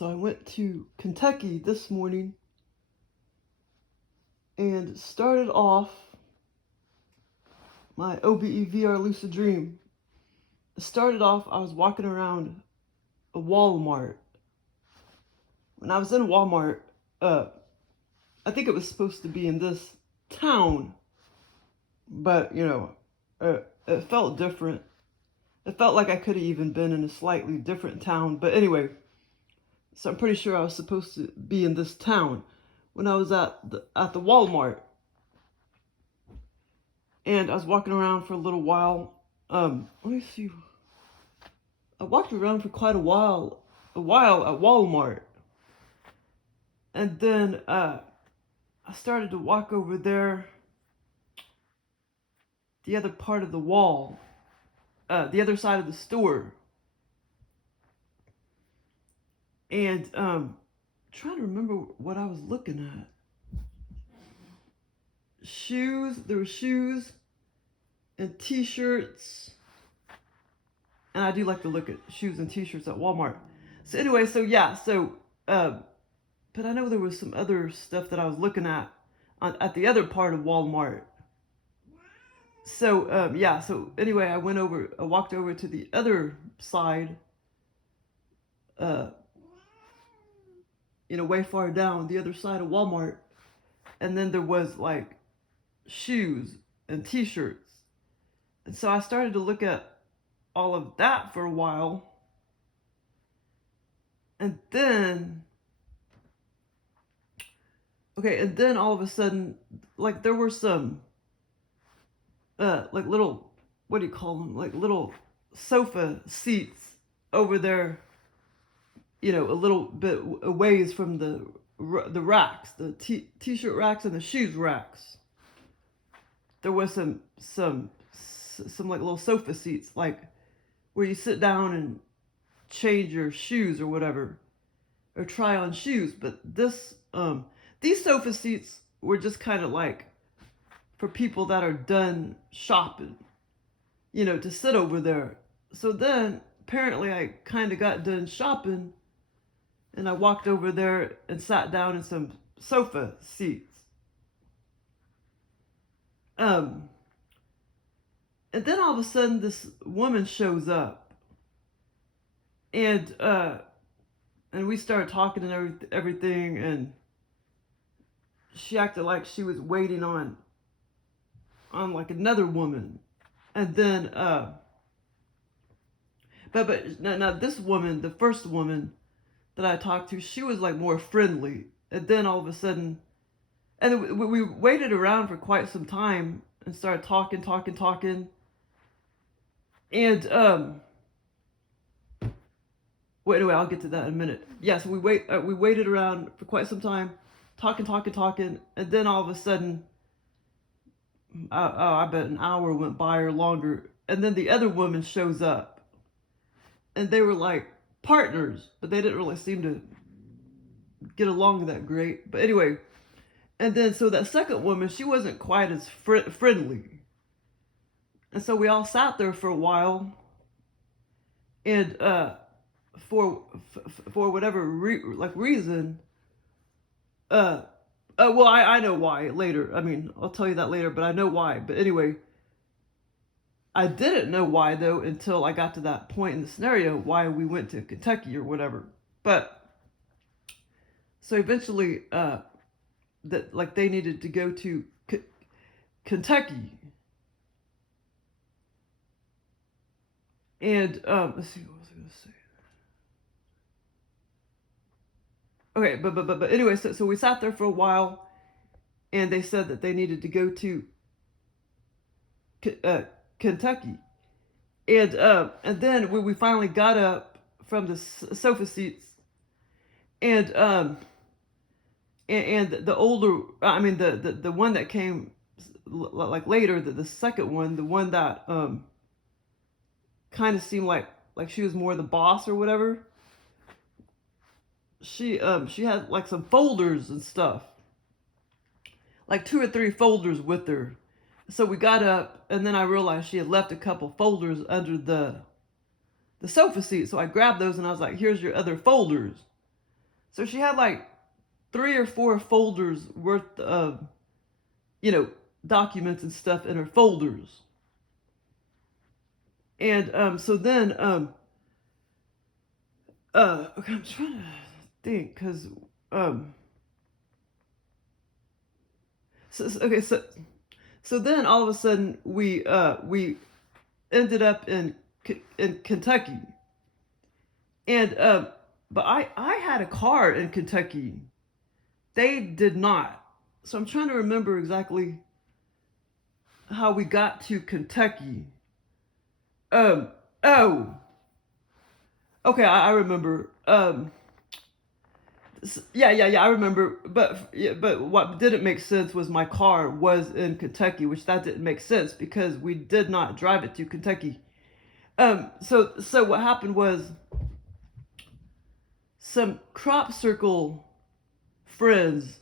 So I went to Kentucky this morning and started off my OBE VR Lucid Dream. Started off, I was walking around a Walmart. When I was in Walmart, I think it was supposed to be in this town, but it felt different. It felt like I could have even been in a slightly different town. But anyway, so I'm pretty sure I was supposed to be in this town when I was at the Walmart. And I was walking around for a little while. Let me see. I walked around for quite a while at Walmart. And then I started to walk over there, the other part of the wall, the other side of the store. And trying to remember what I was looking at. Shoes, there were shoes and t-shirts. And I do like to look at shoes and t-shirts at Walmart. So anyway, but I know there was some other stuff that I was looking at the other part of Walmart. So so anyway, I walked over to the other side, way far down the other side of Walmart. And then there was like shoes and t-shirts. And so I started to look at all of that for a while. And then all of a sudden, like there were some like little, what do you call them? Like little sofa seats over there, a little bit away from the racks, the t-shirt racks and the shoes racks. There was some like little sofa seats, like where you sit down and change your shoes or whatever, or try on shoes. But these sofa seats were just kind of like for people that are done shopping, to sit over there. So then apparently I kind of got done shopping and I walked over there and sat down in some sofa seats. And then all of a sudden this woman shows up, and we started talking and everything, and she acted like she was waiting on like another woman. And then but now this woman, the first woman that I talked to, she was like more friendly. And then all of a sudden, and we waited around for quite some time and started talking. And well, anyway, I'll get to that in a minute. Yes, we waited around for quite some time, talking, and then all of a sudden, I bet an hour went by or longer, and then the other woman shows up, and they were like partners, but they didn't really seem to get along that great. But anyway, and then so that second woman, she wasn't quite as friendly. And so we all sat there for a while, and for whatever reason, well, I know why later. I mean, I'll tell you that later, but I know why. But anyway, I didn't know why though until I got to that point in the scenario, why we went to Kentucky or whatever. But so eventually, that like they needed to go to Kentucky. And let's see, what was I gonna say? Okay, but anyway, so we sat there for a while, and they said that they needed to go to Kentucky, and then we finally got up from the sofa seats, and the older, I mean the one that came like later, the second one, the one that kind of seemed like she was more the boss or whatever. She had like some folders and stuff, like 2 or 3 folders with her. So we got up, and then I realized she had left a couple folders under the sofa seat. So I grabbed those and I was like, "Here's your other folders." So she had like 3 or 4 folders worth of, you know, documents and stuff in her folders. And so then okay, I'm trying to think, because okay, so then all of a sudden we ended up in Kentucky, and but I had a car in Kentucky. They did not. So I'm trying to remember exactly how we got to Kentucky. Oh, okay, I remember. Yeah, I remember. But what didn't make sense was my car was in Kentucky, which that didn't make sense because we did not drive it to Kentucky. So what happened was some crop circle friends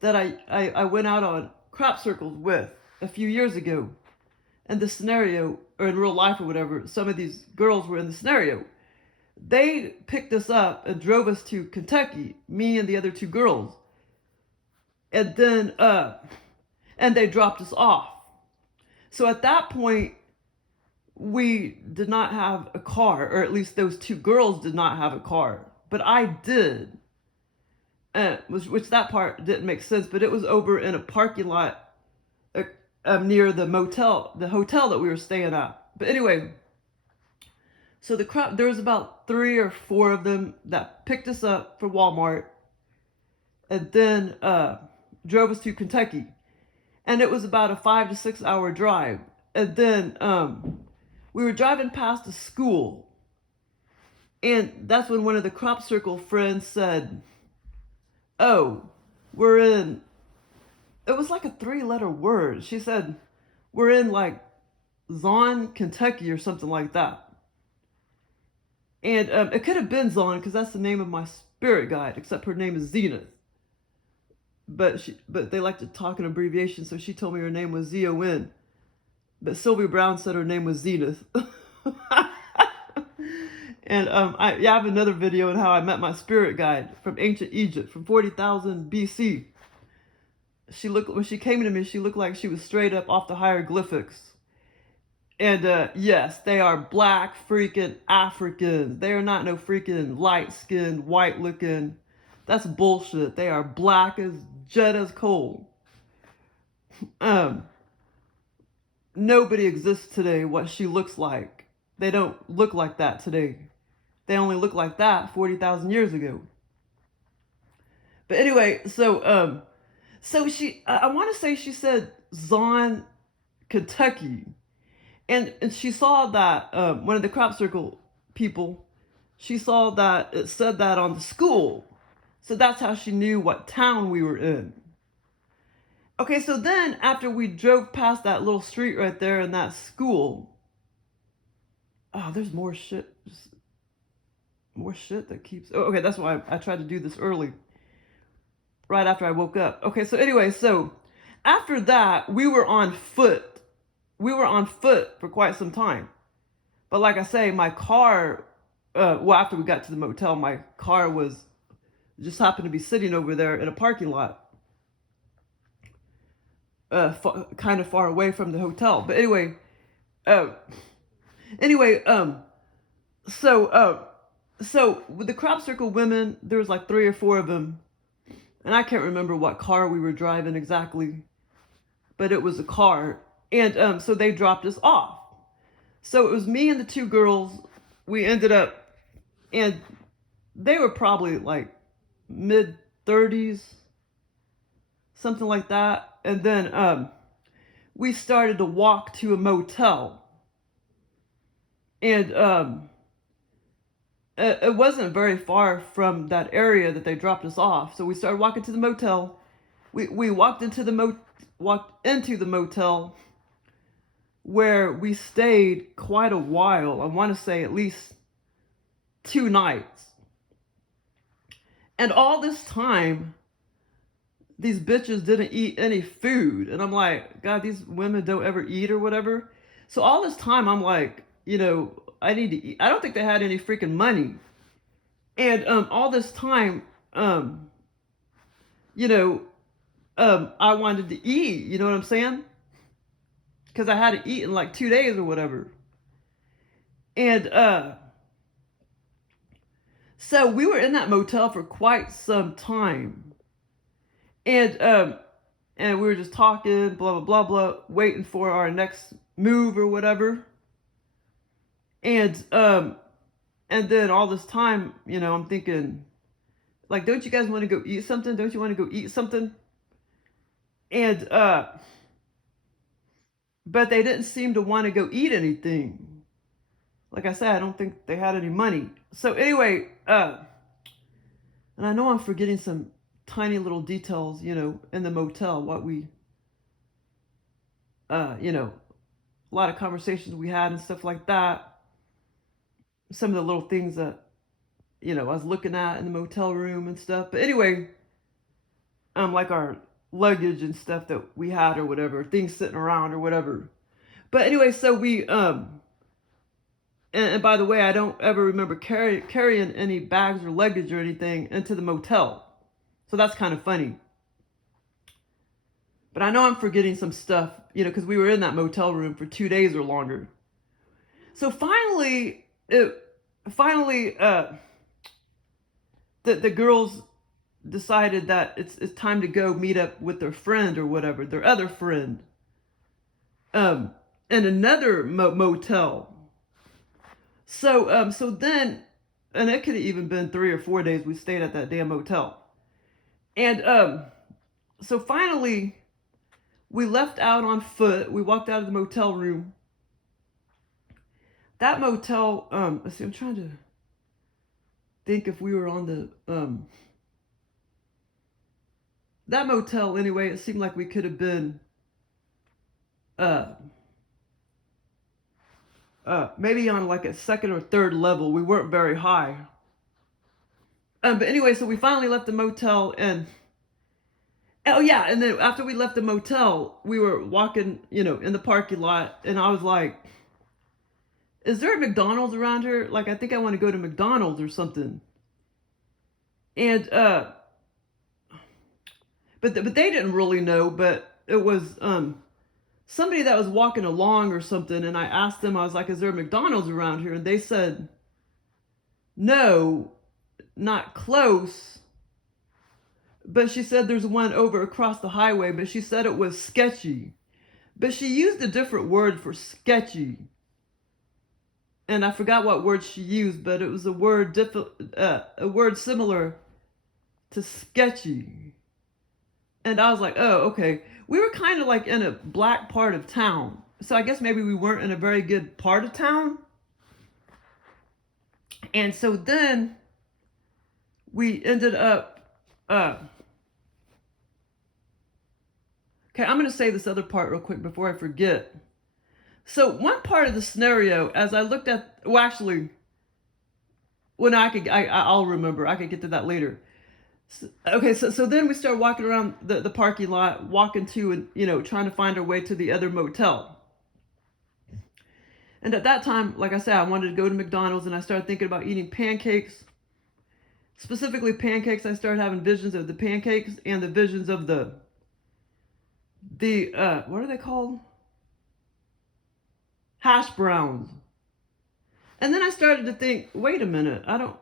that I went out on crop circles with a few years ago. And the scenario, or in real life or whatever, some of these girls were in the scenario. They picked us up and drove us to Kentucky, me and the other 2 girls. And then, and they dropped us off. So at that point, we did not have a car, or at least those 2 girls did not have a car. But I did. Which that part didn't make sense, but it was over in a parking lot near the hotel that we were staying at. But anyway, so there was about 3 or 4 of them that picked us up for Walmart, and then drove us to Kentucky, and it was about a 5 to 6 hour drive. And then we were driving past a school, and that's when one of the crop circle friends said, "Oh, we're in." It was like a 3-letter word. She said, "We're in like Zon, Kentucky," or something like that. And it could have been Zon because that's the name of my spirit guide, except her name is Zenith. But they like to talk in abbreviations, so she told me her name was Zon. But Sylvia Brown said her name was Zenith. And I have another video on how I met my spirit guide from ancient Egypt, from 40,000 BC. When she came to me, she looked like she was straight up off the hieroglyphics. And yes, they are black freaking Africans. They are not no freaking light-skinned, white-looking. That's bullshit. They are black as jet as coal. Nobody exists today what she looks like. They don't look like that today. They only look like that 40,000 years ago. But anyway, so I want to say she said Zon, Kentucky. And she saw that, one of the crop circle people, she saw that it said that on the school. So that's how she knew what town we were in. Okay, so then after we drove past that little street right there in that school, oh, there's more shit. More shit that keeps... Oh, okay, that's why I tried to do this early. Right after I woke up. Okay, so anyway, so after that, we were on foot. We were on foot for quite some time. But like I say, my car, after we got to the motel, my car just happened to be sitting over there in a parking lot. Kind of far away from the hotel. But anyway, so with the crop circle women, there was like 3 or 4 of them. And I can't remember what car we were driving exactly, but it was a car. And so they dropped us off. So it was me and the 2 girls. We ended up, and they were probably like mid-30s, something like that. And then we started to walk to a motel. And it wasn't very far from that area that they dropped us off. So we started walking to the motel. We walked into the motel, where we stayed quite a while. I want to say at least 2 nights. And all this time, these bitches didn't eat any food. And I'm like, God, these women don't ever eat or whatever. So all this time, I'm like, I need to eat. I don't think they had any freaking money. And all this time, um, you know, I wanted to eat, you know what I'm saying? Because I had to eat in like 2 days or whatever. And so we were in that motel for quite some time. And and we were just talking, blah blah blah blah, waiting for our next move or whatever. And then all this time, I'm thinking, like, don't you guys want to go eat something? Don't you want to go eat something? And but they didn't seem to want to go eat anything. Like I said, I don't think they had any money. So anyway, and I know I'm forgetting some tiny little details, in the motel, what we, a lot of conversations we had and stuff like that. Some of the little things that, I was looking at in the motel room and stuff. But anyway, like our luggage and stuff that we had or whatever, things sitting around or whatever. But anyway, so we, and by the way, I don't ever remember carrying any bags or luggage or anything into the motel. So that's kind of funny. But I know I'm forgetting some stuff, because we were in that motel room for 2 days or longer. So finally, the girls decided that it's time to go meet up with their friend or whatever, their other friend, in another motel. So then, and it could have even been 3 or 4 days we stayed at that damn motel. And so finally, we left out on foot. We walked out of the motel room. That motel, let's see, I'm trying to think if we were on the, that motel anyway, it seemed like we could have been, maybe on like a second or third level. We weren't very high. But anyway, so we finally left the motel, and oh yeah, and then after we left the motel, we were walking, in the parking lot, and I was like, is there a McDonald's around here? Like, I think I want to go to McDonald's or something. And but they didn't really know, but it was somebody that was walking along or something, and I asked them, I was like, is there a McDonald's around here? And they said, no, not close. But she said there's one over across the highway, but she said it was sketchy. But she used a different word for sketchy. And I forgot what word she used, but it was a word similar to sketchy. And I was like, oh, okay. We were kind of like in a black part of town. So I guess maybe we weren't in a very good part of town. And so then we ended up, okay, I'm going to say this other part real quick before I forget. So one part of the scenario, as I looked at, well, actually, when I'll remember. I could get to that later. Okay, so then we started walking around the parking lot, walking to, and trying to find our way to the other motel. And at that time, like I said, I wanted to go to McDonald's, and I started thinking about eating pancakes. Specifically pancakes. I started having visions of the pancakes and the visions of the what are they called? Hash browns. And then I started to think, wait a minute, I don't.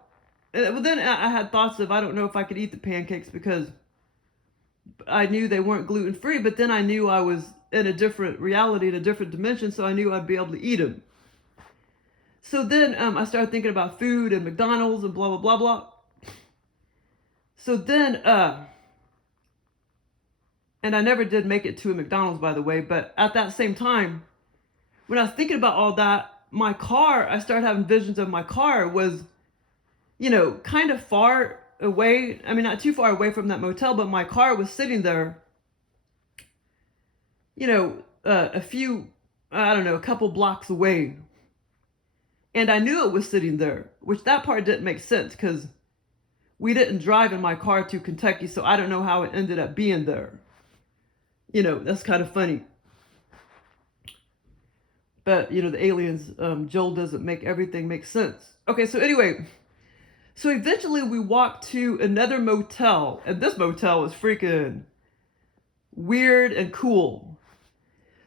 But then I had thoughts of, I don't know if I could eat the pancakes because I knew they weren't gluten free. But then I knew I was in a different reality, in a different dimension, so I knew I'd be able to eat them. So then I started thinking about food and McDonald's and blah blah blah blah. So then, and I never did make it to a McDonald's, by the way. But at that same time, when I was thinking about all that, my car, I started having visions of my car was, kind of far away. I mean, not too far away from that motel, but my car was sitting there, a few, I don't know, a couple blocks away. And I knew it was sitting there, which that part didn't make sense because we didn't drive in my car to Kentucky, so I don't know how it ended up being there. That's kind of funny. But, the aliens, Joel doesn't make everything make sense. Okay, so anyway, So eventually we walked to another motel, and this motel was freaking weird and cool.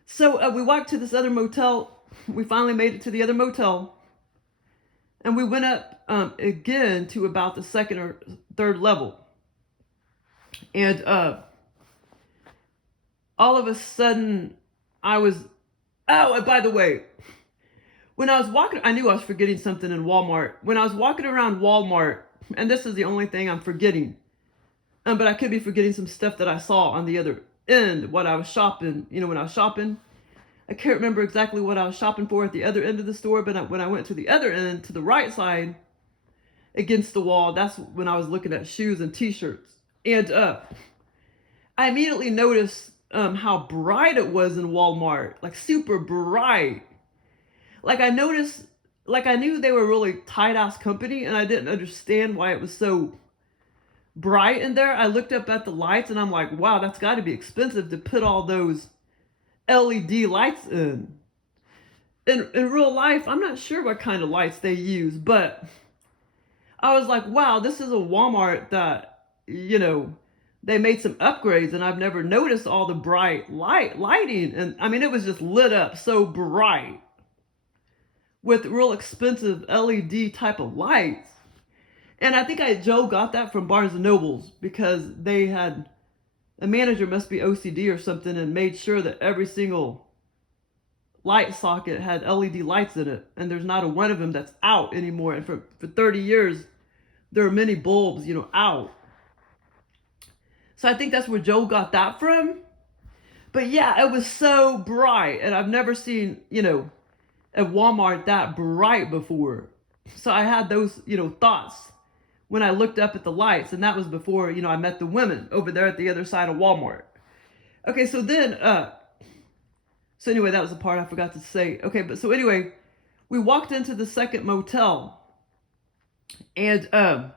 So we walked to this other motel. We finally made it to the other motel, and we went up again to about the second or third level. And all of a sudden, I was... Oh, and by the way, when I was walking... I knew I was forgetting something in Walmart. When I was walking around Walmart, and this is the only thing I'm forgetting, but I could be forgetting some stuff that I saw on the other end when I was shopping. You know, when I was shopping, I can't remember exactly what I was shopping for at the other end of the store, but when I went to the other end, to the right side, against the wall, that's when I was looking at shoes and t-shirts. And I immediately noticed how bright it was in Walmart, like super bright. Like I noticed, like I knew they were a really tight-ass company, and I didn't understand why it was so bright in there. I looked up at the lights, and I'm like, wow, that's got to be expensive to put all those LED lights in. In real life, I'm not sure what kind of lights they use, but I was like, wow, this is a Walmart that, you know, they made some upgrades, and I've never noticed all the bright lighting. And I mean, it was just lit up so bright with real expensive LED type of lights. And I think Joe got that from Barnes and Nobles, because they had... a manager must be OCD or something and made sure that every single light socket had LED lights in it. And there's not a one of them that's out anymore. And for 30 years, there are many bulbs, you know, out. So I think that's where Joe got that from. But yeah, it was so bright. And I've never seen, you know, a Walmart that bright before. So I had those, you know, thoughts when I looked up at the lights, and that was before, you know, I met the women over there at the other side of Walmart. Okay, so then, so anyway, that was the part I forgot to say. Okay, but so anyway, we walked into the second motel, and I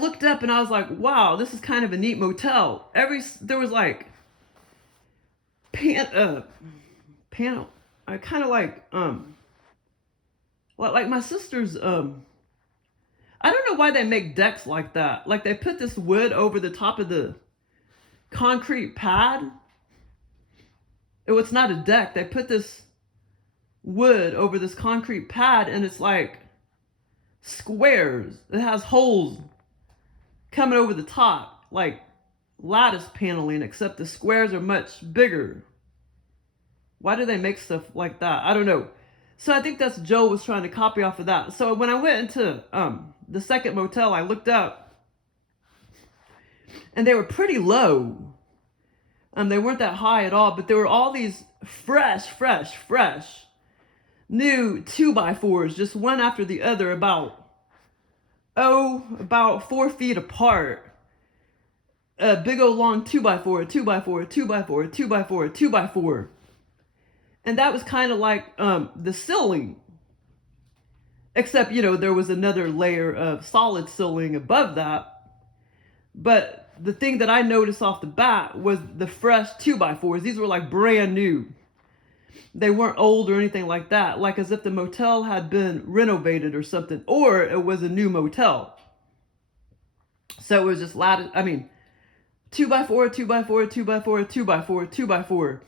looked up and I was like, wow, this is kind of a neat motel. There was like, panel, I kind of like my sister's, I don't know why they make decks like that. Like they put this wood over the top of the concrete pad. It's not a deck. They put this wood over this concrete pad, and it's like squares. It has holes coming over the top, like lattice paneling, except the squares are much bigger. Why do they make stuff like that? I don't know. So I think that's Joe was trying to copy off of that. So when I went into the second motel, I looked up, and they were pretty low. They weren't that high at all, but there were all these fresh new 2x4s, just one after the other, about 4 feet apart. A big old long 2x4, 2x4, 2x4, 2x4, 2x4. And that was kind of like the ceiling. Except, you know, there was another layer of solid ceiling above that. But the thing that I noticed off the bat was the fresh 2x4s. These were like brand new. They weren't old or anything like that. Like as if the motel had been renovated or something. Or it was a new motel. So it was just 2x4, 2x4, 2x4, 2x4, 2x4.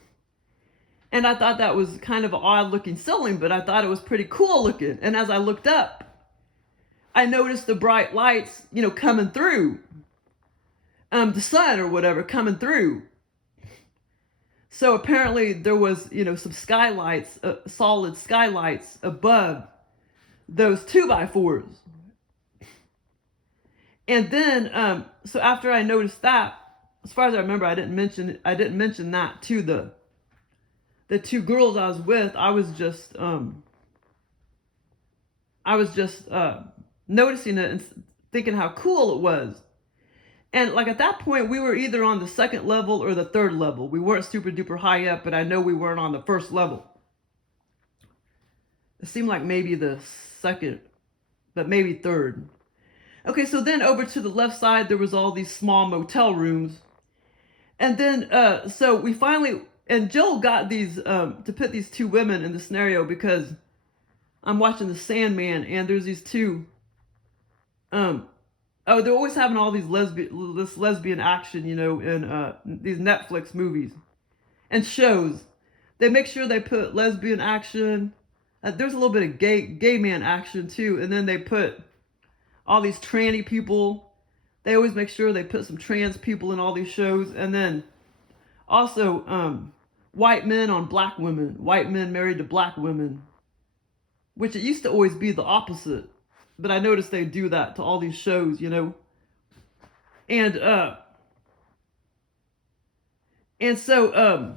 And I thought that was kind of an odd looking ceiling, but I thought it was pretty cool looking. And as I looked up, I noticed the bright lights, you know, coming through. The sun or whatever coming through. So apparently there was, you know, some skylights, solid skylights above those 2x4s. And then, so after I noticed that, as far as I remember, I didn't mention that to the two girls I was with. I was just noticing it and thinking how cool it was. And like at that point, we were either on the second level or the third level. We weren't super duper high up, but I know we weren't on the first level. It seemed like maybe the second, but maybe third. Okay, so then over to the left side, there was all these small motel rooms. And then, so we finally, and Joel got these, to put these two women in the scenario, because I'm watching The Sandman, and there's these two oh, they're always having all these lesbian action, you know, in these Netflix movies and shows. They make sure they put lesbian action. There's a little bit of gay man action too, and then they put all these tranny people. They always make sure they put some trans people in all these shows, and then also white men on black women, white men married to black women, which it used to always be the opposite. But I noticed they do that to all these shows, you know. And so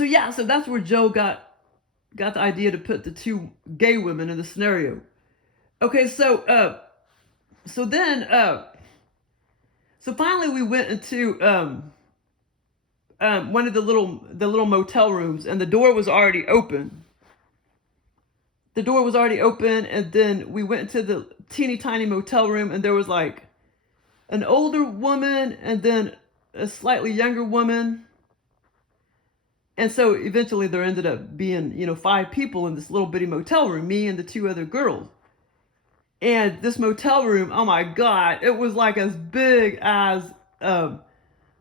yeah, so that's where Joe got the idea to put the two gay women in the scenario. Okay, so then so finally we went into one of the little motel rooms, and the door was already open. The door was already open, and then we went into the teeny tiny motel room, and there was like an older woman and then a slightly younger woman. And so eventually there ended up being, you know, 5 people in this little bitty motel room, me and the 2 other girls. And this motel room, oh my God, it was like as big as the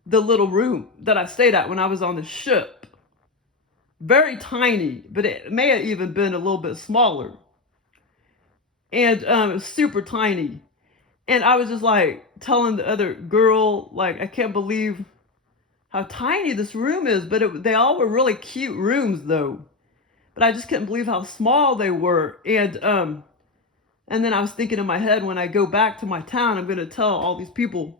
little room that I stayed at when I was on the ship. Very tiny, but it may have even been a little bit smaller. And it was super tiny. And I was just like telling the other girl, like, I can't believe how tiny this room is. But they all were really cute rooms though. But I just couldn't believe how small they were. And then I was thinking in my head, when I go back to my town, I'm going to tell all these people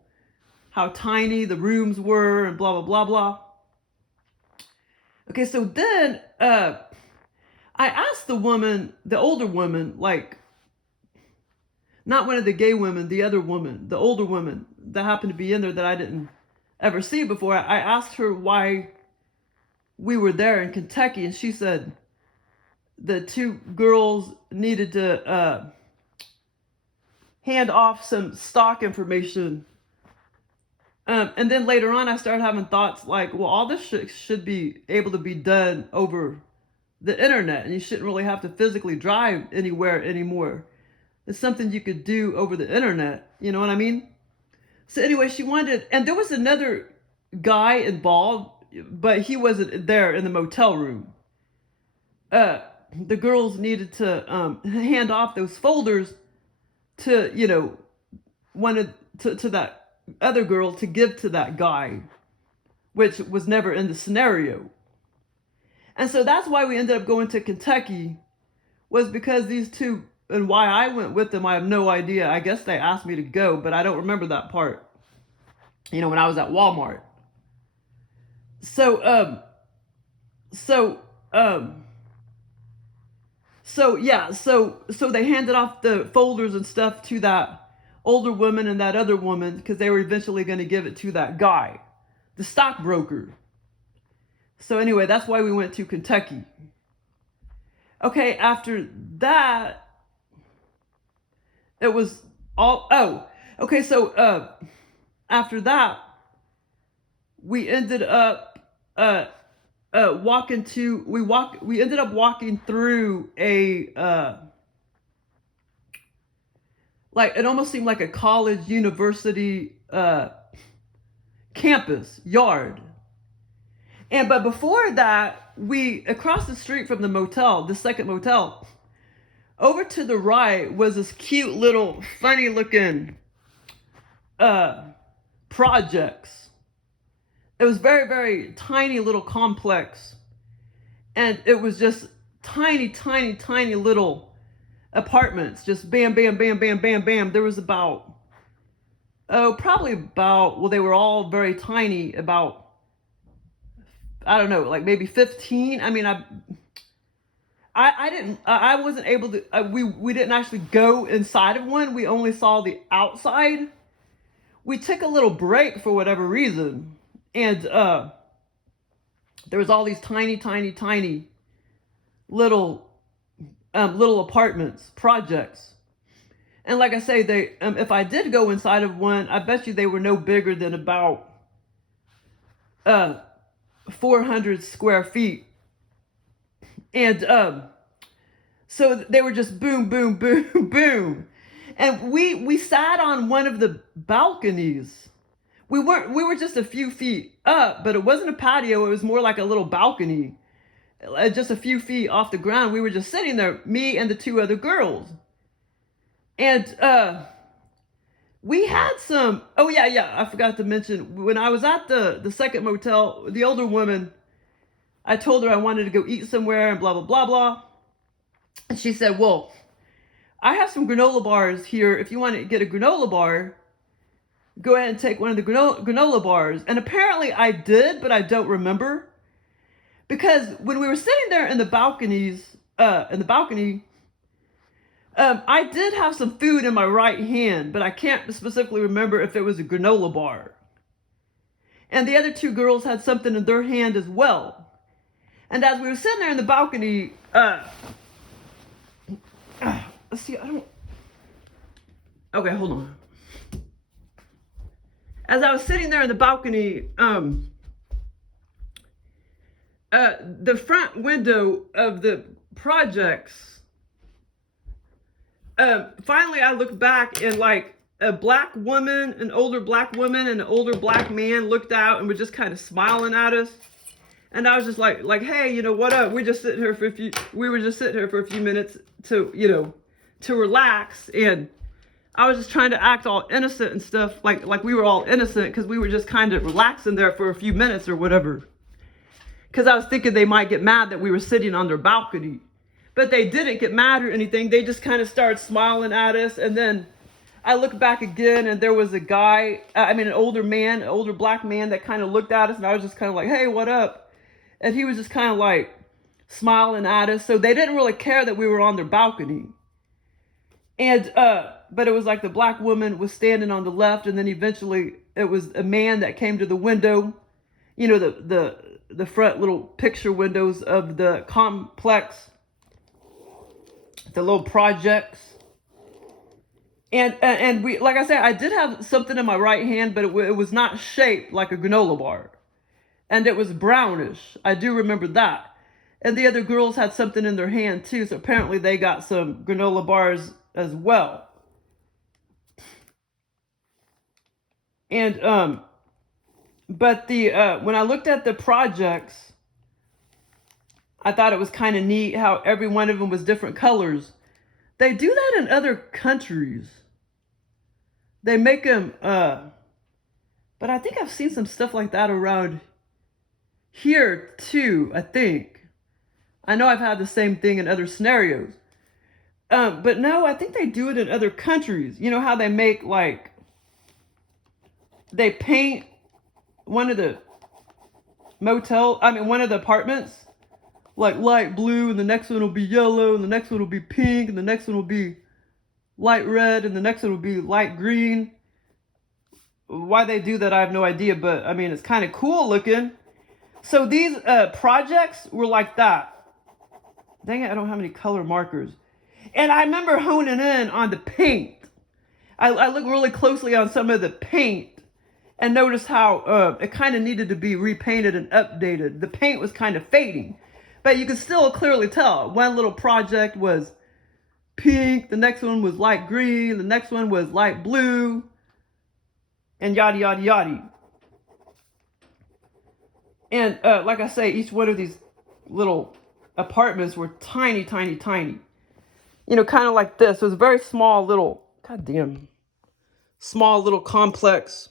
how tiny the rooms were and blah, blah, blah, blah. Okay, so then I asked the woman, the older woman, like, not one of the gay women, the other woman, the older woman that happened to be in there that I didn't ever see before. I asked her why we were there in Kentucky, and she said the 2 girls needed to hand off some stock information. And then later on, I started having thoughts like, well, all this should be able to be done over the internet, and you shouldn't really have to physically drive anywhere anymore. It's something you could do over the internet. You know what I mean? So anyway, she wanted, and there was another guy involved, but he wasn't there in the motel room. The girls needed to hand off those folders to, you know, to that other girl to give to that guy, which was never in the scenario. And so that's why we ended up going to Kentucky, was because these 2, and why I went with them, I have no idea. I guess they asked me to go, but I don't remember that part, you know, when I was at Walmart. So yeah, so they handed off the folders and stuff to that older woman and that other woman, because they were eventually going to give it to that guy, the stockbroker. So anyway, that's why we went to Kentucky. Okay, after that, it was all, okay, so after that, we ended up we ended up walking through a like, it almost seemed like a college, university campus yard. But before that, we, across the street from the motel, the second motel, over to the right was this cute little funny looking projects. It was very, very tiny little complex. And it was just tiny, tiny, tiny little apartments. Just bam, bam, bam, bam, bam, bam. There was about, probably about, well, they were all very tiny, about, I don't know, like maybe 15. I mean, I wasn't able to, we didn't actually go inside of one. We only saw the outside. We took a little break for whatever reason. And there was all these tiny, tiny, tiny little apartments, projects. And like I say, they, if I did go inside of one, I bet you they were no bigger than about 400 square feet. And so they were just boom, boom, boom, boom. And we sat on one of the balconies. We were just a few feet up, but it wasn't a patio. It was more like a little balcony, just a few feet off the ground. We were just sitting there, me and the two other girls. And we had some, oh yeah, I forgot to mention, when I was at the second motel, the older woman, I told her I wanted to go eat somewhere and blah, blah, blah, blah. And she said, well, I have some granola bars here. If you want to get a granola bar, go ahead and take one of the granola bars. And apparently I did, but I don't remember. Because when we were sitting there in the balcony, I did have some food in my right hand, but I can't specifically remember if it was a granola bar. And the other two girls had something in their hand as well. And as we were sitting there in the balcony, let's see, okay, hold on. As I was sitting there in the balcony, the front window of the projects, finally I looked back and like a black woman, an older black woman and an older black man looked out and were just kind of smiling at us. And I was just like, hey, you know, what up? We were just sitting here for a few minutes to relax. And I was just trying to act all innocent and stuff, like we were all innocent because we were just kind of relaxing there for a few minutes or whatever. Because I was thinking they might get mad that we were sitting on their balcony. But they didn't get mad or anything. They just kind of started smiling at us. And then I looked back again and there was a guy, an older black man that kind of looked at us. And I was just kind of like, hey, what up? And he was just kind of like smiling at us. So they didn't really care that we were on their balcony. And, but it was like the black woman was standing on the left. And then eventually it was a man that came to the window, you know, the front little picture windows of the complex, the little projects. And we, like I said, I did have something in my right hand, but it was not shaped like a granola bar. And it was brownish. I do remember that. And the other girls had something in their hand too. So apparently they got some granola bars as well. And, but when I looked at the projects, I thought it was kind of neat how every one of them was different colors. They do that in other countries. They make them, but I think I've seen some stuff like that around here too, I think. I know I've had the same thing in other scenarios. But no, I think they do it in other countries. You know how they make they paint one of the one of the apartments, like light blue, and the next one will be yellow, and the next one will be pink, and the next one will be light red, and the next one will be light green. Why they do that, I have no idea, but I mean, it's kind of cool looking. So these projects were like that. Dang it, I don't have any color markers. And I remember honing in on the paint. I looked really closely on some of the paint and noticed how it kind of needed to be repainted and updated. The paint was kind of fading, but you could still clearly tell. One little project was pink, the next one was light green, the next one was light blue, and yada, yada, yada. And like I say, each one of these little apartments were tiny, tiny, tiny. You know, kind of like this. It was a very small little, small little complex.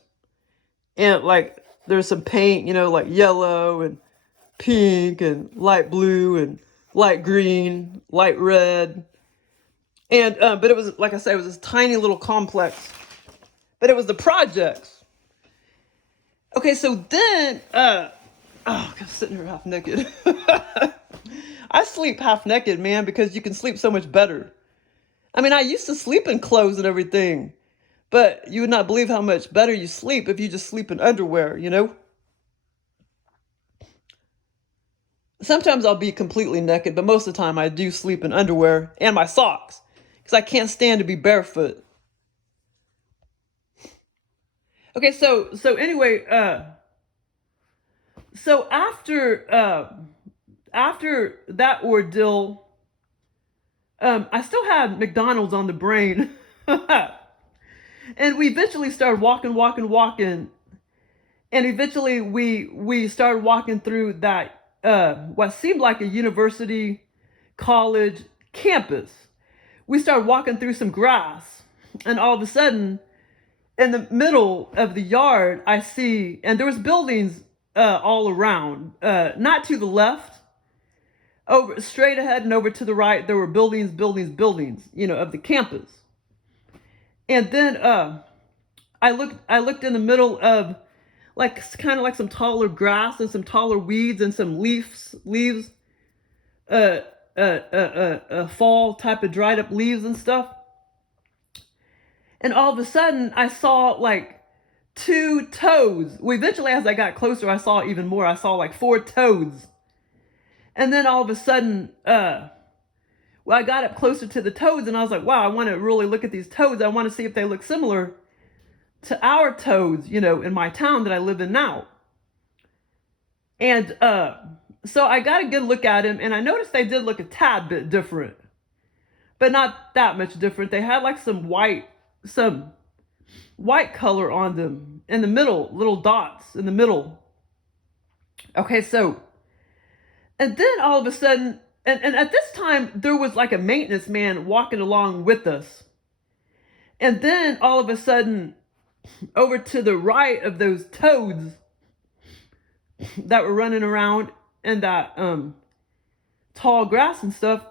And like there's some paint, you know, like yellow and pink and light blue and light green, light red. And, but it was, like I said, it was this tiny little complex. But it was the projects. Okay, so then, I'm sitting here half naked. I sleep half naked, man, because you can sleep so much better. I mean, I used to sleep in clothes and everything, but you would not believe how much better you sleep if you just sleep in underwear, you know? Sometimes I'll be completely naked, but most of the time I do sleep in underwear and my socks because I can't stand to be barefoot. Okay, so anyway, so after that ordeal, I still had McDonald's on the brain. And we eventually started walking. And eventually we started walking through that, what seemed like a university, college campus. We started walking through some grass. And all of a sudden, in the middle of the yard, I see, and there was buildings all around. Not to the left, over straight ahead and over to the right, there were buildings, of the campus. And then I looked in the middle of, like, kind of like some taller grass and some taller weeds and some leaves, fall type of dried up leaves and stuff. And all of a sudden, I saw like 2 toads. Well, eventually, as I got closer, I saw even more. I saw like 4 toads. And then all of a sudden, I got up closer to the toads, and I was like, wow, I want to really look at these toads. I want to see if they look similar to our toads, in my town that I live in now. And so I got a good look at them, and I noticed they did look a tad bit different, but not that much different. They had like some white color on them in the middle, little dots in the middle. Okay, so, and then all of a sudden, and at this time, there was like a maintenance man walking along with us. And then all of a sudden, over to the right of those toads that were running around in that tall grass and stuff,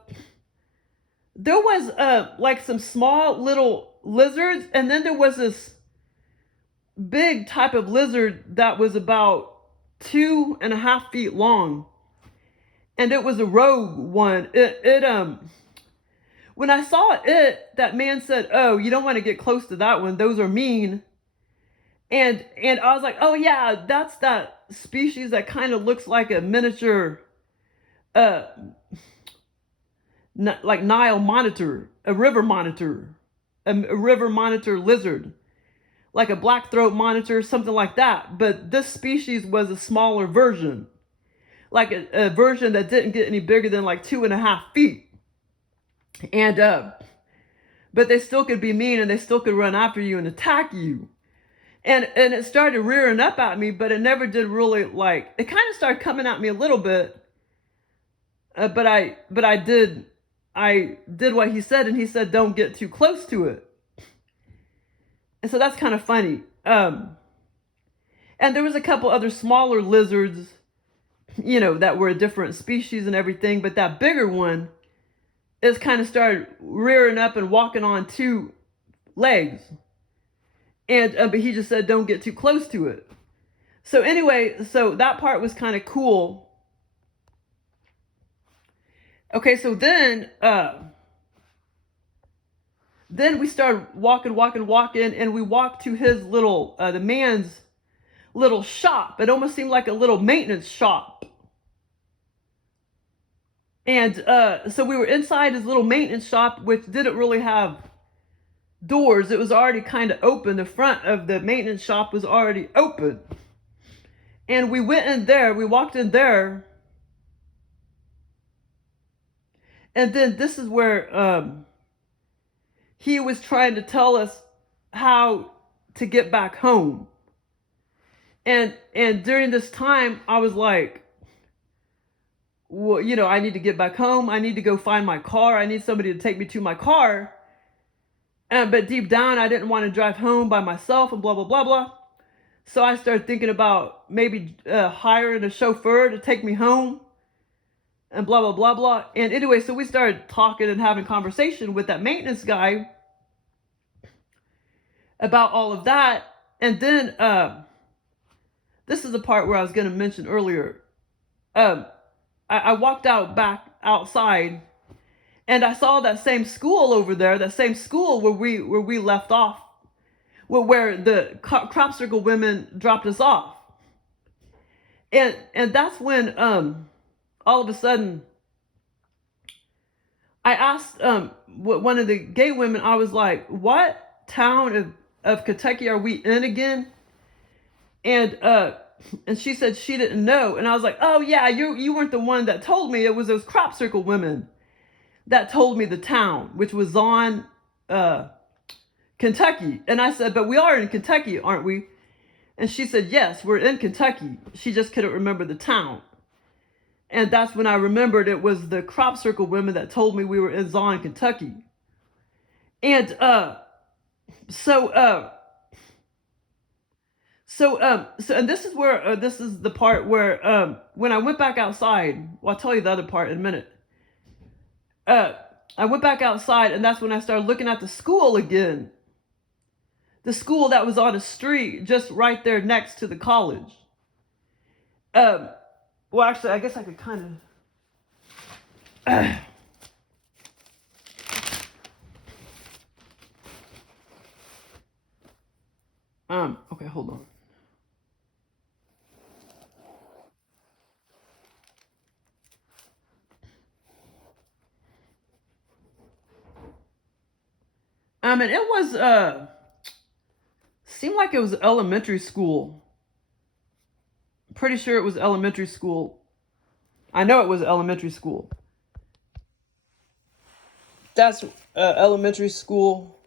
there was like some small little lizards, and then there was this big type of lizard that was about 2.5 feet long, and it was a rogue one. When I saw it, that man said, "Oh, you don't want to get close to that one. Those are mean." And I was like, "Oh yeah, that's that species that kind of looks like a miniature, like Nile monitor, a river monitor lizard, like a black throat monitor, something like that. But this species was a smaller version, like a version that didn't get any bigger than like 2.5 feet. And but they still could be mean, and they still could run after you and attack you. And it started rearing up at me, but it never did really, like, it kind of started coming at me a little bit. But I did what he said, and he said, don't get too close to it. And so that's kind of funny. And there was a couple other smaller lizards, that were a different species and everything. But that bigger one is kind of started rearing up and walking on 2 legs. And but he just said, don't get too close to it. So anyway, so that part was kind of cool. Okay, so then we started walking, and we walked to his little, the man's little shop. It almost seemed like a little maintenance shop. And so we were inside his little maintenance shop, which didn't really have doors. It was already kind of open. The front of the maintenance shop was already open. And we went in there, we walked in there. And then this is where he was trying to tell us how to get back home. And during this time, I was like, well, I need to get back home. I need to go find my car. I need somebody to take me to my car. But deep down, I didn't want to drive home by myself and blah, blah, blah, blah. So I started thinking about maybe hiring a chauffeur to take me home and blah, blah, blah, blah. And anyway, so we started talking and having conversation with that maintenance guy about all of that. And then this is the part where I was going to mention earlier. I walked back outside, and I saw that same school over there, that same school where we left off, where the crop circle women dropped us off. And that's when all of a sudden I asked one of the gay women, I was like, what town of Kentucky are we in again? And she said she didn't know. And I was like, oh yeah, you weren't the one that told me. It was those crop circle women that told me the town, which was on Kentucky. And I said, but we are in Kentucky, aren't we? And she said, yes, we're in Kentucky. She just couldn't remember the town. And that's when I remembered it was the crop circle women that told me we were in Zion, Kentucky. And so and this is where this is the part where when I went back outside, well, I'll tell you the other part in a minute. I went back outside, and that's when I started looking at the school again. The school that was on a street just right there next to the college. Well, actually, I guess I could kind of. Okay, hold on. And it was seemed like it was elementary school. Pretty sure it was elementary school. I know it was elementary school. That's elementary school.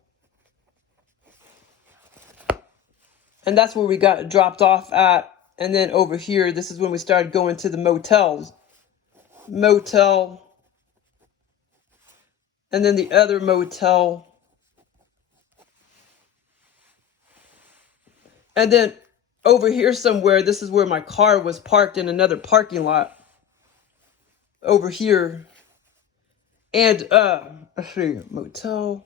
And that's where we got dropped off at. And then over here, this is when we started going to the motels. Motel. And then the other motel. And then over here somewhere, this is where my car was parked in another parking lot. Over here. And, let's see, motel.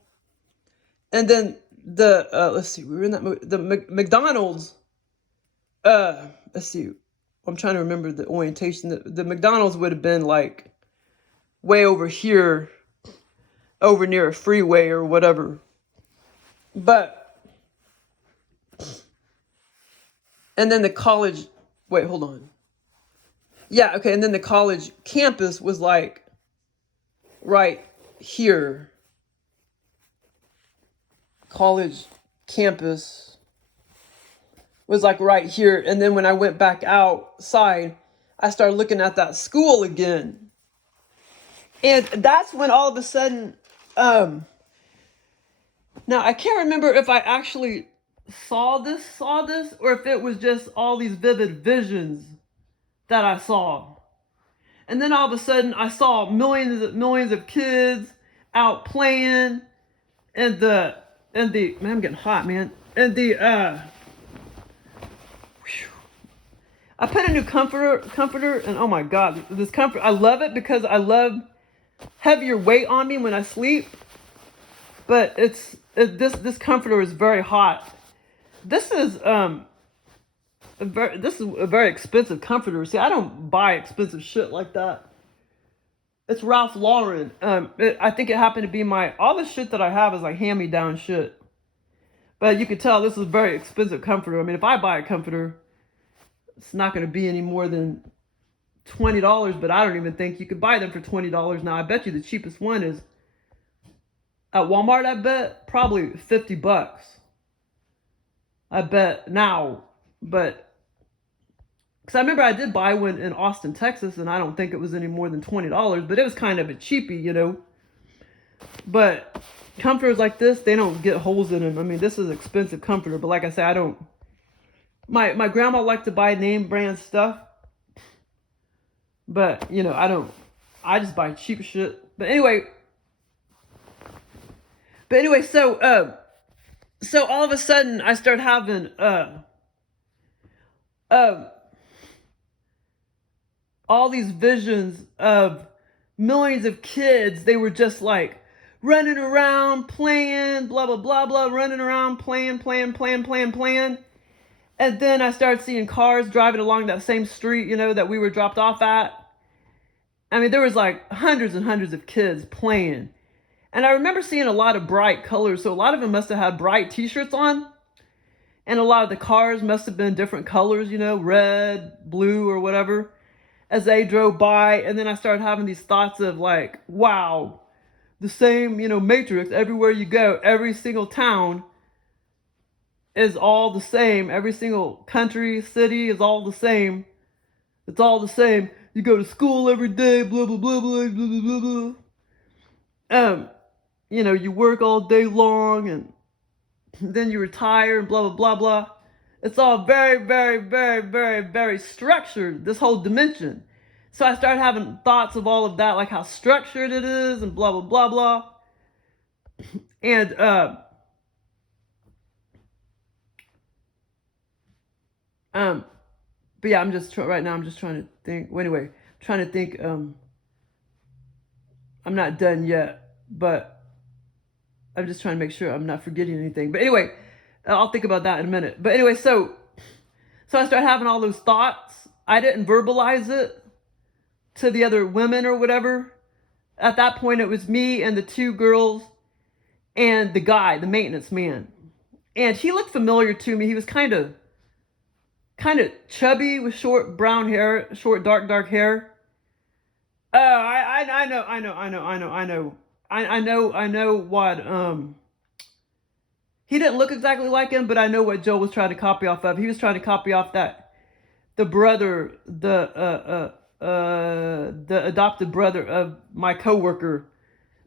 And then the, let's see, we were in that, the McDonald's. Let's see, I'm trying to remember the orientation. The McDonald's would have been like way over here, over near a freeway or whatever. But, and then the college, wait, hold on. Yeah, okay, and then the college campus was like right here. College campus was like right here. And then when I went back outside, I started looking at that school again. And that's when all of a sudden, now I can't remember if I actually saw this, or if it was just all these vivid visions that I saw. And then all of a sudden I saw millions of kids out playing, and the man, I'm getting hot, man. And the I put a new comforter, and oh my god, this comforter, I love it because I love heavier weight on me when I sleep. But this comforter is very hot. This is a very expensive comforter. See, I don't buy expensive shit like that. It's Ralph Lauren. I think it happened to be all the shit that I have is like hand-me-down shit. But you can tell this is a very expensive comforter. I mean, if I buy a comforter, it's not going to be any more than $20, but I don't even think you could buy them for $20 now. I bet you the cheapest one is at Walmart, I bet, probably $50. I bet now, but because I remember I did buy one in Austin, Texas, and I don't think it was any more than $20, but it was kind of a cheapie, you know. But comforters like this, they don't get holes in them. I mean, this is an expensive comforter, but like I said, I don't. My grandma liked to buy name brand stuff, but you know, I don't. I just buy cheap shit. But anyway, so all of a sudden I start having all these visions of millions of kids. They were just like running around, playing, blah, blah, blah, blah, running around, playing. And then I started seeing cars driving along that same street, you know, that we were dropped off at. I mean, there was like hundreds and hundreds of kids playing. And I remember seeing a lot of bright colors. So a lot of them must have had bright t-shirts on. And a lot of the cars must have been different colors, you know, red, blue, or whatever, as they drove by. And then I started having these thoughts of like, wow, the same, you know, matrix everywhere you go. Every single town is all the same. Every single country, city is all the same. It's all the same. You go to school every day, blah, blah, blah, blah, blah, blah, blah. You know, you work all day long, and then you retire, and blah, blah, blah, blah. It's all very, very, very, very, very structured, this whole dimension. So I started having thoughts of all of that, like how structured it is, and blah, blah, blah, blah. And, but yeah, right now I'm just trying to think. Well, anyway, trying to think. I'm not done yet, but I'm just trying to make sure I'm not forgetting anything. But anyway, I'll think about that in a minute. But anyway, so I started having all those thoughts. I didn't verbalize it to the other women or whatever. At that point, it was me and the two girls and the guy, the maintenance man. And he looked familiar to me. He was kind of chubby with short brown hair, short dark hair. I know what he didn't look exactly like him, but I know what Joe was trying to copy off of. He was trying to copy off the adopted brother of my coworker.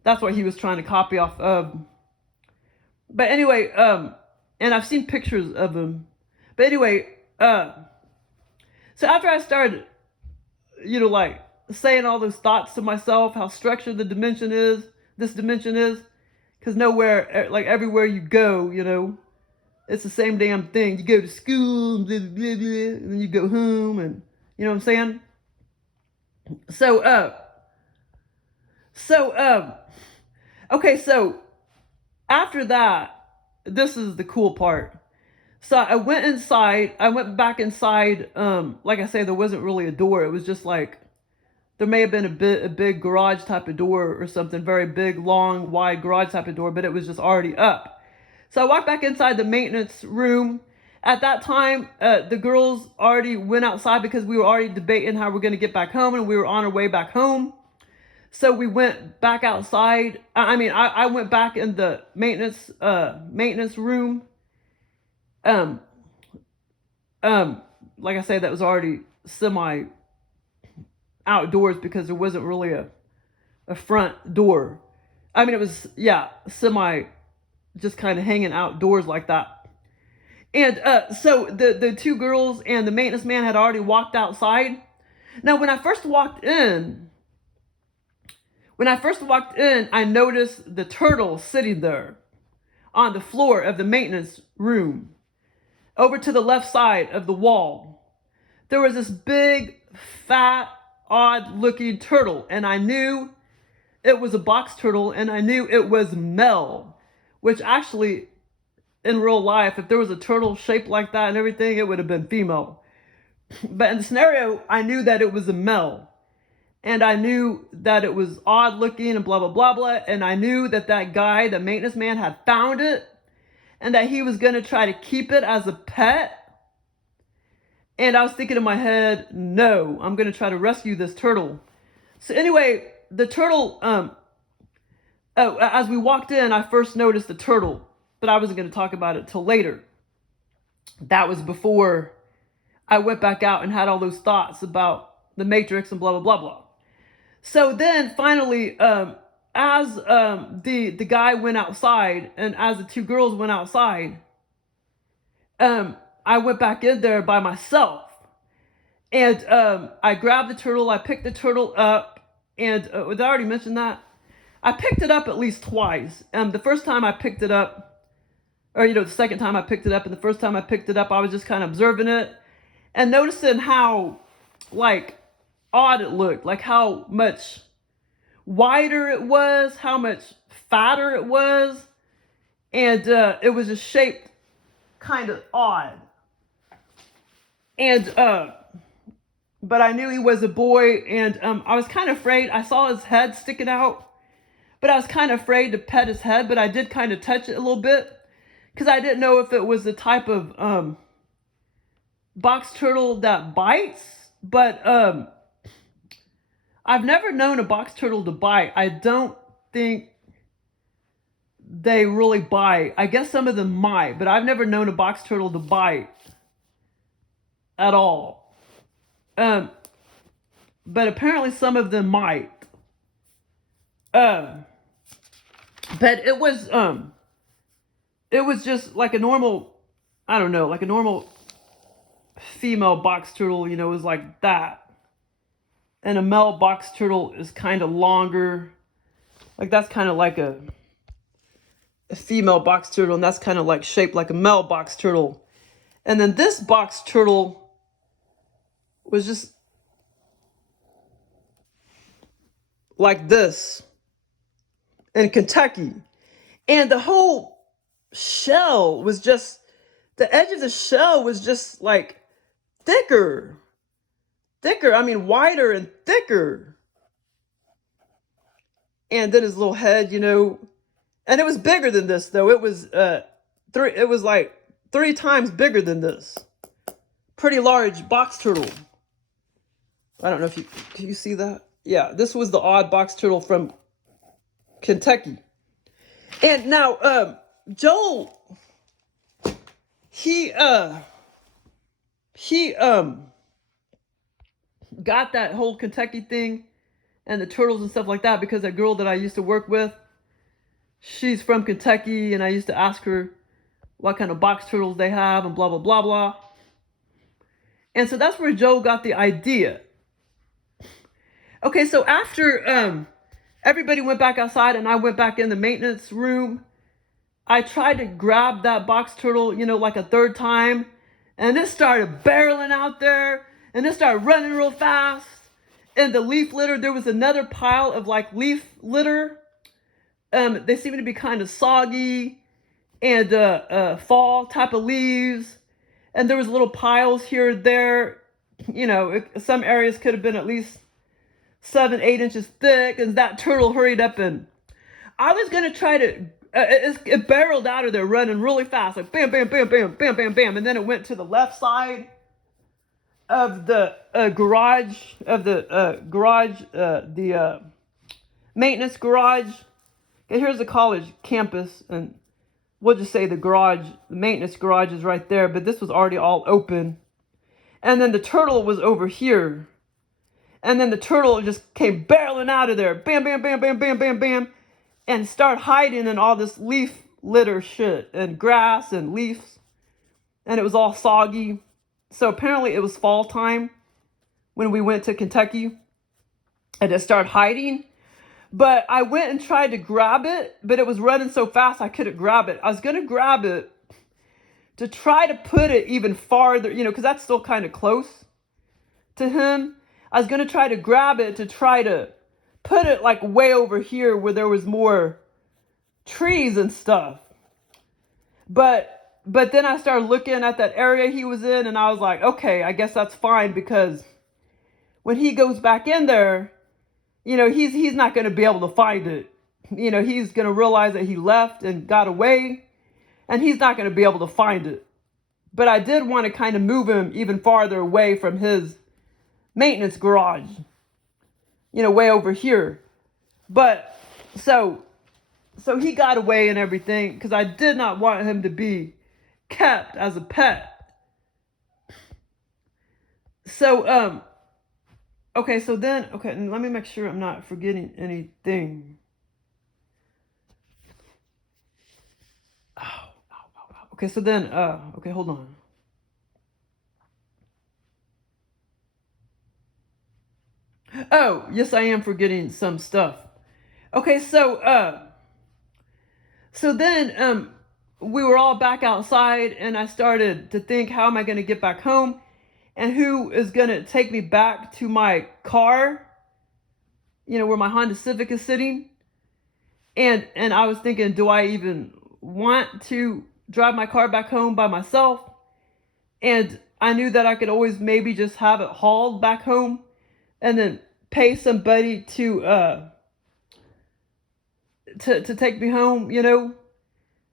That's what he was trying to copy off of. But anyway, and I've seen pictures of him. But anyway, so after I started, like saying all those thoughts to myself, how structured this dimension is, because nowhere, like everywhere you go, it's the same damn thing. You go to school, blah, blah, blah, and then you go home, and you know what I'm saying? Okay, so after that, this is the cool part. So I went back inside. Like I say, there wasn't really a door. It was just like, there may have been a big garage type of door or something, very big, long, wide garage type of door, but it was just already up. So I walked back inside the maintenance room. At that time, the girls already went outside because we were already debating how we're going to get back home, and we were on our way back home. So we went back outside. I went back in the maintenance room. Like I said, that was already semi outdoors because there wasn't really a front door. It was, semi just kind of hanging outdoors like that. And so the two girls and the maintenance man had already walked outside. Now, when I first walked in, I noticed the turtle sitting there on the floor of the maintenance room. Over to the left side of the wall, there was this big, fat, odd-looking turtle, and I knew it was a box turtle, and I knew it was male, which actually, in real life, if there was a turtle shaped like that and everything, it would have been female. But in the scenario, I knew that it was a male, and I knew that it was odd-looking and blah, blah, blah, blah, and I knew that guy, the maintenance man, had found it, and that he was going to try to keep it as a pet. And I was thinking in my head, no, I'm going to try to rescue this turtle. So anyway, the turtle, as we walked in, I first noticed the turtle, but I wasn't going to talk about it till later. That was before I went back out and had all those thoughts about the Matrix and blah, blah, blah, blah. So then finally, as the guy went outside, and as the two girls went outside, I went back in there by myself. And I grabbed the turtle, I picked the turtle up, and did I already mention that? I picked it up at least twice. The first time I picked it up, or the second time I picked it up, and the first time I picked it up, I was just kind of observing it and noticing how, like, odd it looked, like how much wider it was, how much fatter it was, and it was just shaped kind of odd. And but I knew he was a boy, and I was kind of afraid. I saw his head sticking out, but I was kind of afraid to pet his head, but I did kind of touch it a little bit because I didn't know if it was the type of box turtle that bites. But I've never known a box turtle to bite. I don't think they really bite. I guess some of them might, but I've never known a box turtle to bite at all. But apparently some of them might. But it was it was just like a normal, I don't know, like a normal female box turtle, you know, is like that. And a male box turtle is kind of longer. Like that's kind of like a female box turtle, and that's kind of like shaped like a male box turtle. And then this box turtle was just like this in Kentucky. And the whole shell was just, the edge of the shell was just like thicker. I mean, wider and thicker. And then his little head, you know, and it was bigger than this though. It was like 3 times bigger than this. Pretty large box turtle. I don't know if can you see that? Yeah, this was the odd box turtle from Kentucky. And now Joel, he got that whole Kentucky thing and the turtles and stuff like that because a girl that I used to work with, she's from Kentucky, and I used to ask her what kind of box turtles they have and blah blah blah blah. And so that's where Joe got the idea. Okay, so after everybody went back outside and I went back in the maintenance room, I tried to grab that box turtle, you know, like a 3rd time, and it started barreling out there, and it started running real fast. And the leaf litter, there was another pile of like leaf litter. They seemed to be kind of soggy and fall type of leaves. And there was little piles here and there. You know, some areas could have been at least 7, 8 inches thick. And that turtle hurried up, and I was going to try to, it barreled out of there running really fast. Like bam, bam, bam, bam, bam, bam, bam. And then it went to the left side of the garage, the maintenance garage. Okay, here's the college campus, and we'll just say the garage, the maintenance garage is right there, but this was already all open. And then the turtle was over here. And then the turtle just came barreling out of there. Bam, bam, bam, bam, bam, bam, bam. And started hiding in all this leaf litter shit and grass and leaves. And it was all soggy. So apparently it was fall time when we went to Kentucky. And it started hiding. But I went and tried to grab it, but it was running so fast I couldn't grab it. I was going to grab it to try to put it even farther, you know, because that's still kind of close to him. I was going to try to grab it to try to put it like way over here where there was more trees and stuff. But then I started looking at that area he was in, and I was like, okay, I guess that's fine, because when he goes back in there, you know, he's not going to be able to find it. You know, he's going to realize that he left and got away, and he's not going to be able to find it. But I did want to kind of move him even farther away from his maintenance garage, you know, way over here. But so he got away and everything, because I did not want him to be kept as a pet. So okay, so then, okay, and let me make sure I'm not forgetting anything. Okay, so then, okay, hold on. Oh, yes, I am forgetting some stuff. Okay, so then, we were all back outside, and I started to think, how am I going to get back home? And who is going to take me back to my car, you know, where my Honda Civic is sitting? And I was thinking, do I even want to drive my car back home by myself? And I knew that I could always maybe just have it hauled back home and then pay somebody to take me home, you know.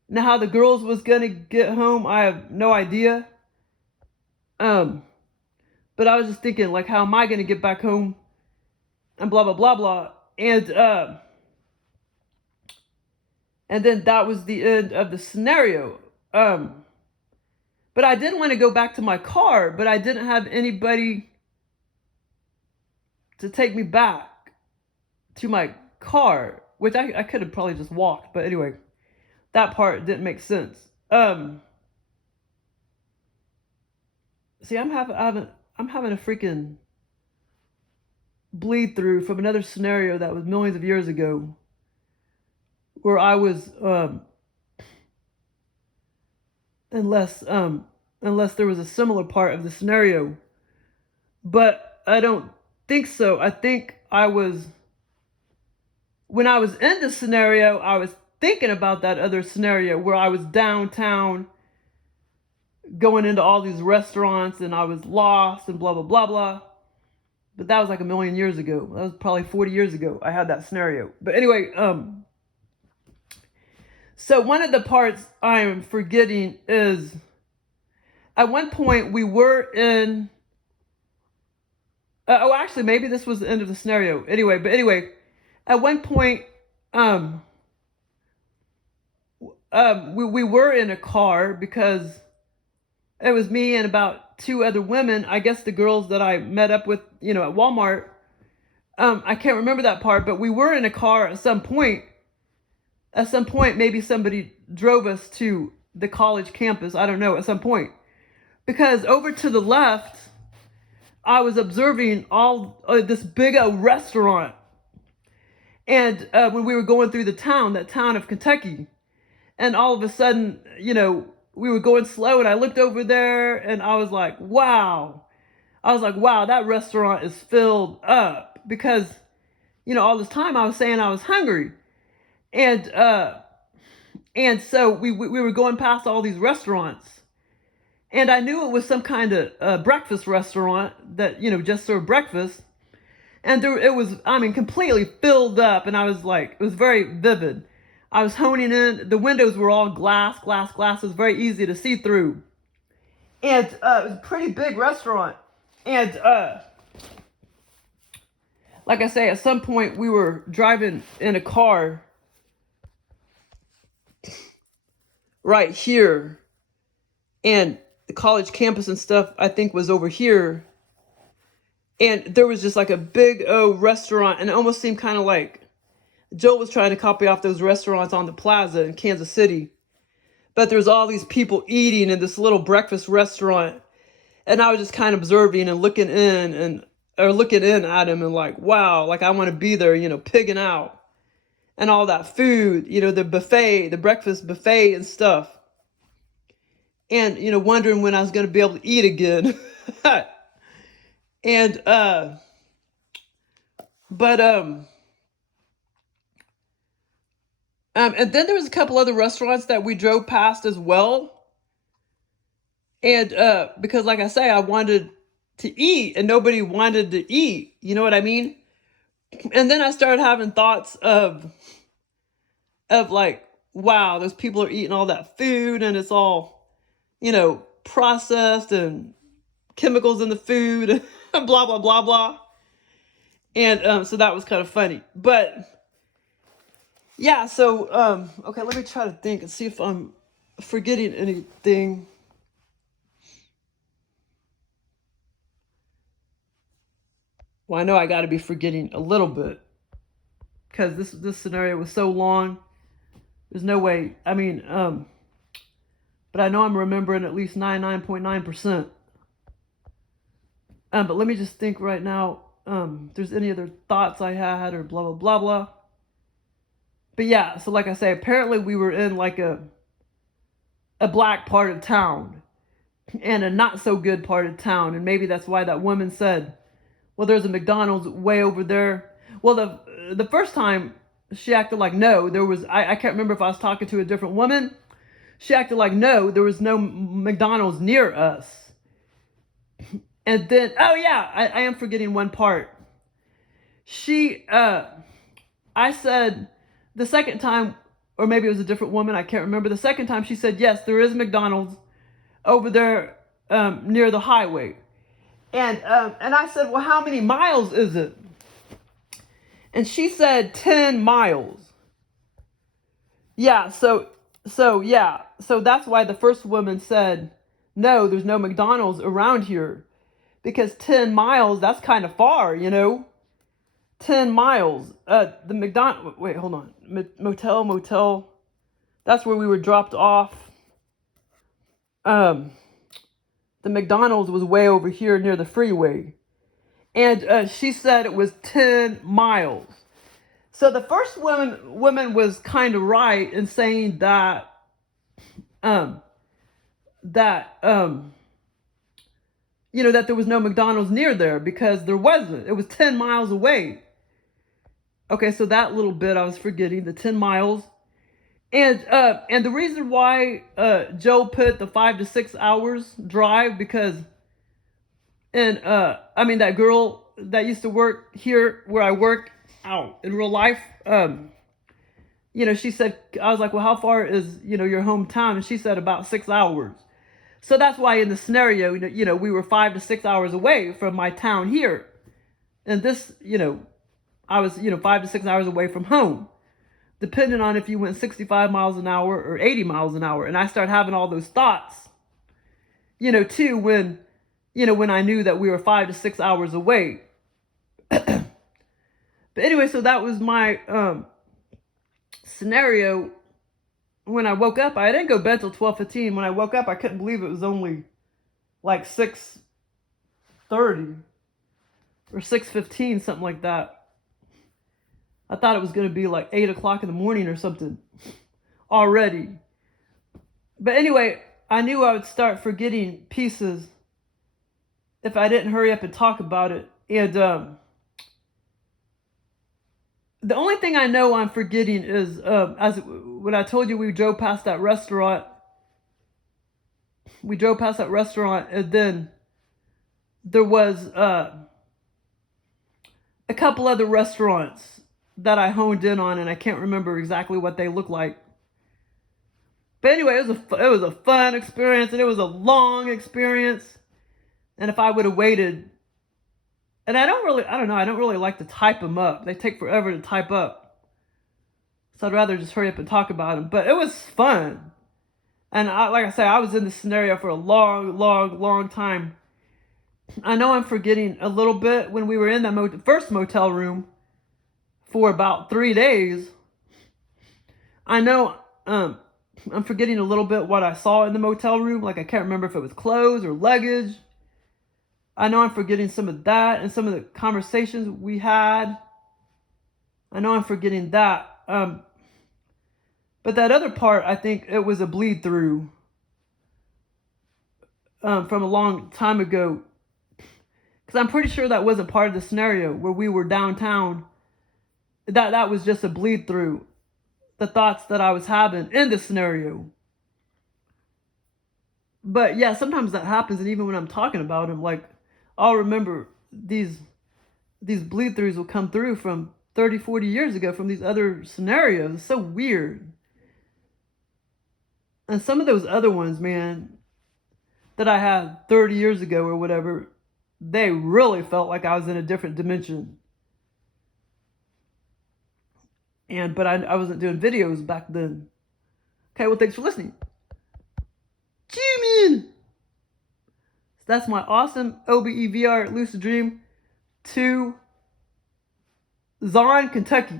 Now how the girls was going to get home, I have no idea. But I was just thinking, like, how am I going to get back home? And blah, blah, blah, blah. And then that was the end of the scenario. But I didn't want to go back to my car, but I didn't have anybody to take me back to my car, which I could have probably just walked. But anyway, that part didn't make sense. See, I'm having a freaking bleed through from another scenario that was millions of years ago, where I was unless there was a similar part of the scenario, but I don't think so. I think when I was in the scenario, I was thinking about that other scenario where I was downtown going into all these restaurants and I was lost and blah blah blah blah. But that was like a million years ago. That was probably 40 years ago I had that scenario. But anyway, so one of the parts I'm forgetting is at one point we were in actually maybe this was the end of the scenario. Anyway, at one point we were in a car because it was me and about two other women. I guess the girls that I met up with, at Walmart. I can't remember that part, but we were in a car at some point. At some point, maybe somebody drove us to the college campus. I don't know, at some point. Because over to the left, I was observing all this big old restaurant. And when we were going through that town of Kentucky, and all of a sudden, we were going slow, and I looked over there, and I was like, wow. That restaurant is filled up. Because, all this time I was saying I was hungry. And so we were going past all these restaurants. And I knew it was some kind of breakfast restaurant that, just served breakfast. And it was, completely filled up. And I was like, it was very vivid. I was honing in. The windows were all glass. It was very easy to see through. And it was a pretty big restaurant. And like I say, at some point we were driving in a car right here. And the college campus and stuff, I think, was over here. And there was just like a big old restaurant. And it almost seemed kind of like Joe was trying to copy off those restaurants on the plaza in Kansas City. But there was all these people eating in this little breakfast restaurant. And I was just kind of observing and looking in at him and like, wow, like I want to be there, pigging out. And all that food, the buffet, the breakfast buffet and stuff. And, wondering when I was going to be able to eat again. And, and then there was a couple other restaurants that we drove past as well. And, because like I say, I wanted to eat and nobody wanted to eat. You know what I mean? And then I started having thoughts of like, wow, those people are eating all that food and it's all, processed and chemicals in the food and blah, blah, blah, blah. And, so that was kind of funny, but yeah, so, okay, let me try to think and see if I'm forgetting anything. Well, I know I got to be forgetting a little bit because this scenario was so long. There's no way. But I know I'm remembering at least 99.9%. But let me just think right now. If there's any other thoughts I had or blah blah blah blah. But yeah, so like I say, apparently we were in like a black part of town and a not so good part of town, and maybe that's why that woman said, well, there's a McDonald's way over there. Well, the first time she acted like no, there was, I can't remember if I was talking to a different woman. She acted like no, there was no McDonald's near us. And then, oh yeah, I am forgetting one part. I said the second time, or maybe it was a different woman, I can't remember. The second time she said, yes, there is McDonald's over there near the highway. And I said, well, how many miles is it? And she said 10 miles. Yeah, so that's why the first woman said, no, there's no McDonald's around here. Because 10 miles, that's kind of far, 10 miles. The McDonald's, wait, hold on. Motel. That's where we were dropped off. The McDonald's was way over here near the freeway. And she said it was 10 miles. So the first woman was kind of right in saying that that that there was no McDonald's near there, because there wasn't. It was 10 miles away. Okay, so that little bit I was forgetting, the 10 miles. And the reason why Joe put the 5 to 6 hours drive, because that girl that used to work here where I work out in real life, she said, I was like, well, how far is, your hometown? And she said about 6 hours. So that's why in the scenario, we were 5 to 6 hours away from my town here. And this, I was, 5 to 6 hours away from home, depending on if you went 65 miles an hour or 80 miles an hour. And I started having all those thoughts, too, when I knew that we were 5 to 6 hours away. But anyway, so that was my scenario. When I woke up, I didn't go to bed till 12:15. When I woke up, I couldn't believe it was only like 6:30 or 6:15, something like that. I thought it was going to be like 8 o'clock in the morning or something already. But anyway, I knew I would start forgetting pieces if I didn't hurry up and talk about it. And the only thing I know I'm forgetting is, when I told you we drove past that restaurant. We drove past that restaurant, and then there was a couple other restaurants that I honed in on, and I can't remember exactly what they look like. But anyway, it was a fun experience, and it was a long experience. And if I would have waited, and I don't really like to type them up. They take forever to type up. So I'd rather just hurry up and talk about them. But it was fun. And like I said, I was in this scenario for a long, long, long time. I know I'm forgetting a little bit. When we were in that first motel room for about 3 days, I know I'm forgetting a little bit what I saw in the motel room. Like, I can't remember if it was clothes or luggage. I know I'm forgetting some of that and some of the conversations we had. I know I'm forgetting that. But that other part, I think it was a bleed through from a long time ago. Because I'm pretty sure that wasn't part of the scenario where we were downtown. That was just a bleed through. The thoughts that I was having in the scenario. But yeah, sometimes that happens, and even when I'm talking about them, like, I'll remember these bleed throughs will come through from 30, 40 years ago from these other scenarios. It's so weird. And some of those other ones, man, that I had 30 years ago or whatever, they really felt like I was in a different dimension. But I wasn't doing videos back then. Okay, well, thanks for listening. Tune in. That's my awesome OBE VR Lucid Dream to Zion, Kentucky.